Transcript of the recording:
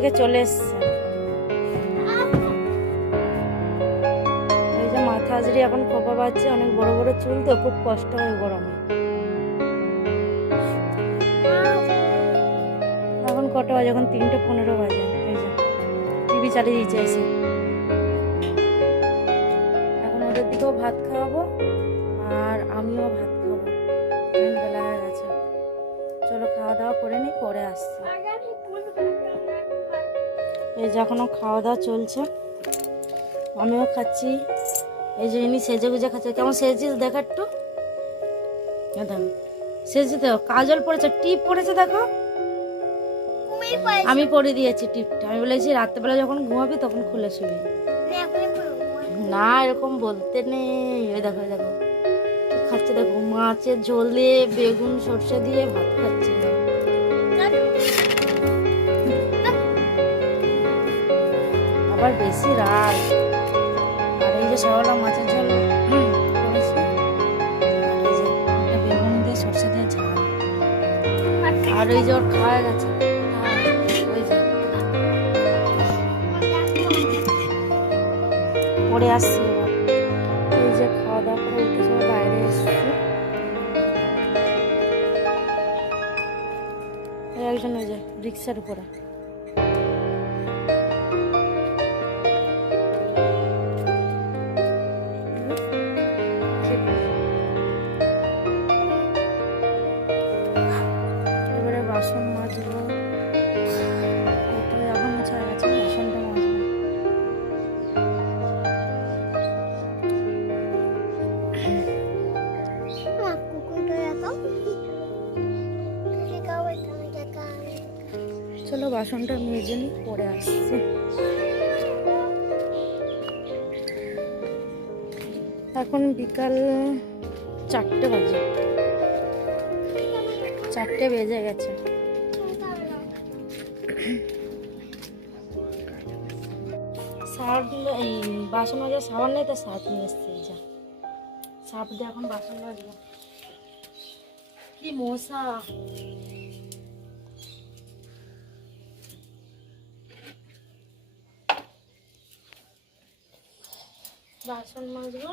থেকে চলে এসছে। এই যে মাথা আজরি এখন খোপা বাজছে, অনেক বড় বড় চুল তো, খুব কষ্ট হয় গরমে। এখন কটা বাজে? এখন 3:15 বাজে। এই যে টিভি চালিয়ে দিয়েছে এসে। এখন ওদের দিকেও ভাত খাওয়াবো আর আমিও ভাত খাবো, অনেক বেলা হয়ে গেছে। চলো খাওয়া দাওয়া করে নিই, পরে আসছি। এই যে এখনো খাওয়া দাওয়া চলছে, আমিও খাচ্ছি। এই যে ইনি সেজে গুজে খাচ্ছে। কেমন সেজেছিস দেখ একটু, দেখো সেজে দেখো, কাজল পড়েছে, টিপ পড়েছে দেখো। আমি পরে দিয়েছি টিপটা, আমি বলেছি রাত্রেবেলা যখন ঘুমাবি তখন খুলে শুবি। না এরকম বলতে নেই। ওই দেখো দেখো কি খাচ্ছে দেখো, মাছের ঝোল দিয়ে বেগুন সর্ষে দিয়ে ভাত খাচ্ছে। আবার বেশি রাগ। আর এই যে সরলা মাছের ঝোল করেছি, আর এই যে একটা বেগুন দিয়ে সর্ষে দিয়ে ঝাল। আর ওই যে ওর খাওয়া গেছে, ওই যে পরে আসছি এবার। এই যে খাওয়া দাওয়া করে উঠে সবাই বাইরে এসছি। একজন ওই যে রিক্সার উপরে। এবারে বাসন মাজবো, এখন মোছা গেছে, বাসনটা মাজবো। চলো বাসনটা মেজে নিই, পরে আসছি। এখন বিকাল 4টে বাজে, 4টে বেজে গেছে। সার্ফ, এই বাসন মাজার সাবান নেই তো সার্ফ নিয়ে এসছি। যা সার্ফ দিয়ে এখন বাসন মাজবো। কি মশা! বাসন মাজবো।